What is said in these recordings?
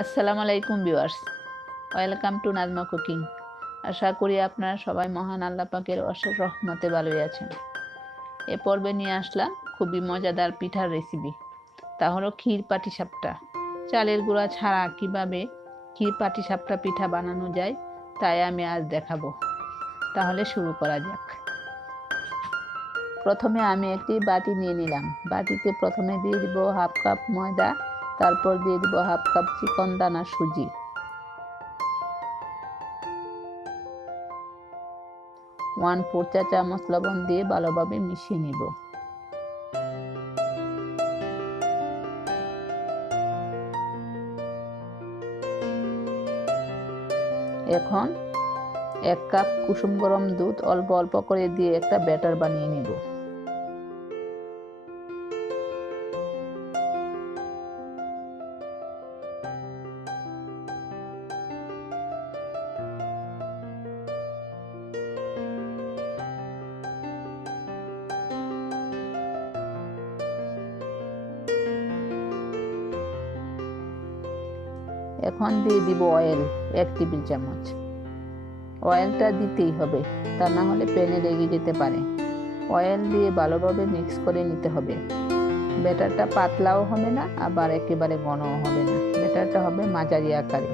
আসসালামু আলাইকুম viewers, welcome to Najma cooking. আশা করি আপনারা সবাই মহান আল্লাহ পাকের অশেষ রহমতে ভালোই আছেন। এ পর্বে নিয়ে আসলাম খুবই মজাদার পিঠার রেসিপি, তা হলো ক্ষীর পাটিসাপটা। চালের গুঁড়া ছাড়া কিভাবে ক্ষীর পাটিসাপটা পিঠা বানানো যায় তাই আমি আজ দেখাবো। তাহলে শুরু করা যাক। প্রথমে আমি একটি বাটি নিয়ে নিলাম। বাটিতে প্রথমে দিয়ে দিব হাফ কাপ ময়দা, তারপর দিয়ে দিব হাফ কাপ চিকন দানা সুজি, 1/4 চা চামচ লবণ দিয়ে ভালোভাবে মিশিয়ে নিব। এখন 1 কাপ কুসুম গরম দুধ অল্প অল্প করে দিয়ে একটা ব্যাটার বানিয়ে নিব। এখন দিয়ে দিব অয়েল 1 টেবিল চামচ। অয়েলটা দিতেই হবে, তা না হলে প্যানে লেগে যেতে পারে। অয়েল দিয়ে ভালোভাবে মিক্স করে নিতে হবে। ব্যাটারটা পাতলাও হবে না, আবার একেবারে ঘনও হবে না। ব্যাটারটা হবে মাঝারি আকারে।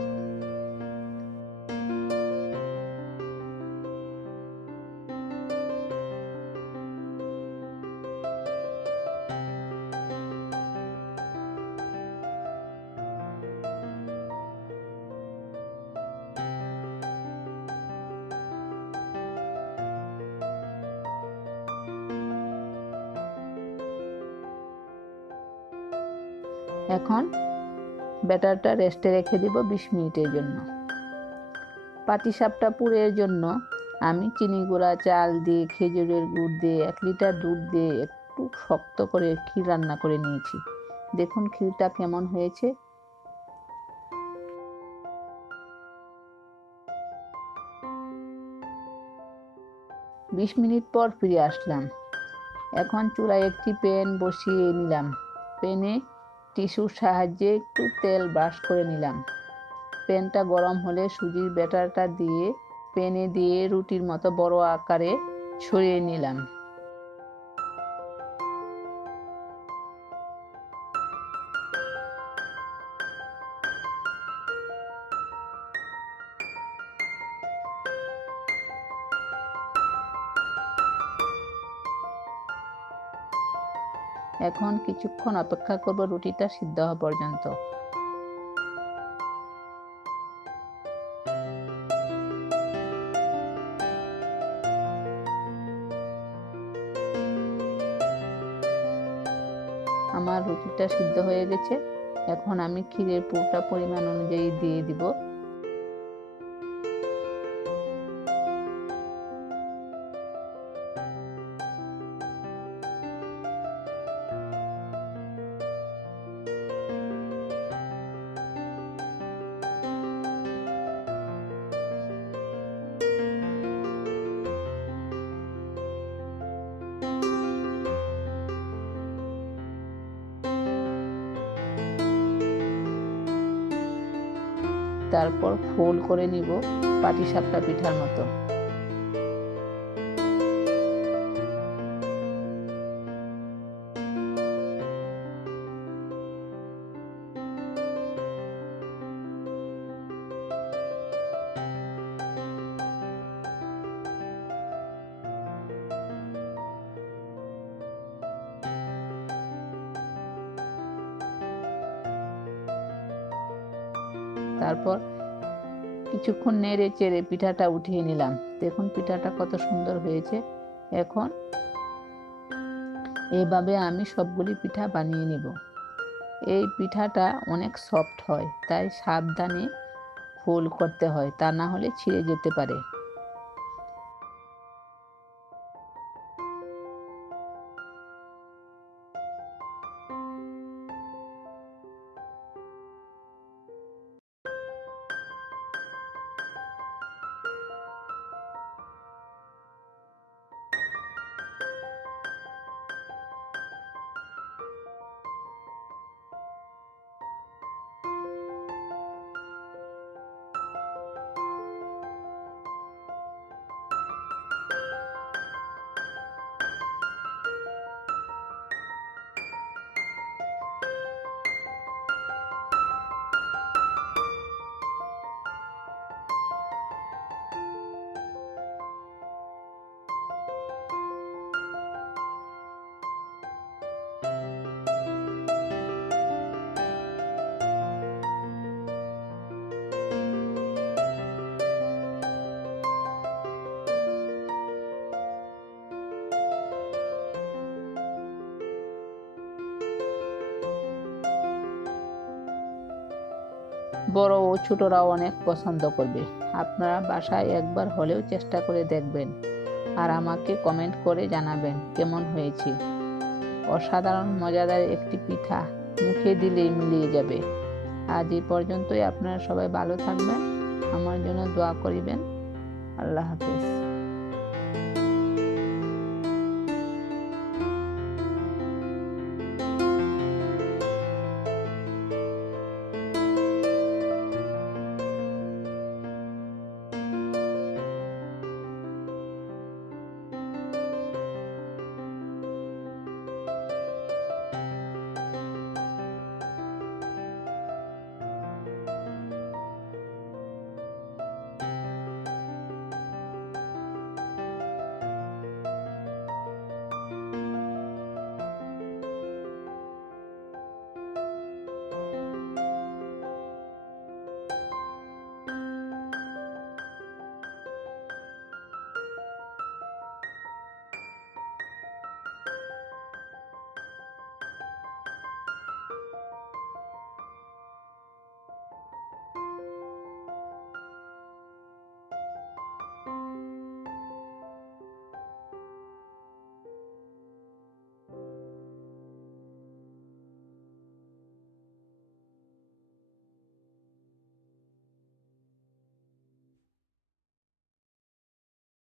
এখন ব্যাটারটা রেস্টে রেখে দিব 20 মিনিটের জন্য। পাটিসাপটা পুরের জন্য আমি চিনি গুঁড়া, চাল দিয়ে, খেজুরের গুড় দিয়ে, 1 লিটার দুধ দিয়ে একটু শক্ত করে ক্ষীর রান্না করে নিয়েছি। দেখুন ক্ষীরটা কেমন হয়েছে। বিশ মিনিট পর ফিরে আসলাম। এখন চুলায় একটি প্যান বসিয়ে নিলাম। প্যানে টিস্যুর সাহায্যে একটু তেল ব্রাশ করে নিলাম। প্যানটা গরম হলে সুজির ব্যাটারটা দিয়ে প্যানে দিয়ে রুটির মতো বড় আকারে ছড়িয়ে নিলাম। এখন কিছুক্ষণ অপেক্ষা করব রুটিটা সিদ্ধ হওয়া পর্যন্ত। আমার রুটিটা সিদ্ধ হয়ে গেছে। এখন আমি ক্ষীরের পুরটা পরিমাণ অনুযায়ী দিয়ে দিব। তারপর ফোল্ড করে নিব পাটিসাপটা পিঠার মতো। তারপর কিছুক্ষণ নেড়ে চেড়ে পিঠাটা উঠিয়ে নিলাম। দেখুন পিঠাটা কত সুন্দর হয়েছে। এখন এভাবে আমি সবগুলি পিঠা বানিয়ে নিব। এই পিঠাটা অনেক সফট হয়, তাই সাবধানে ফোল্ড করতে হয়, তা না হলে ছিঁড়ে যেতে পারে। বড় ও ছোটরাও অনেক পছন্দ করবে। আপনারা বাসায় একবার হলেও চেষ্টা করে দেখবেন আর আমাকে কমেন্ট করে জানাবেন কেমন হয়েছে। অসাধারণ মজাদার একটি পিঠা, মুখে দিলেই মিলিয়ে যাবে। আজ এই পর্যন্তই। আপনারা সবাই ভালো থাকবেন, আমার জন্য দোয়া করিবেন। আল্লাহ হাফেজ।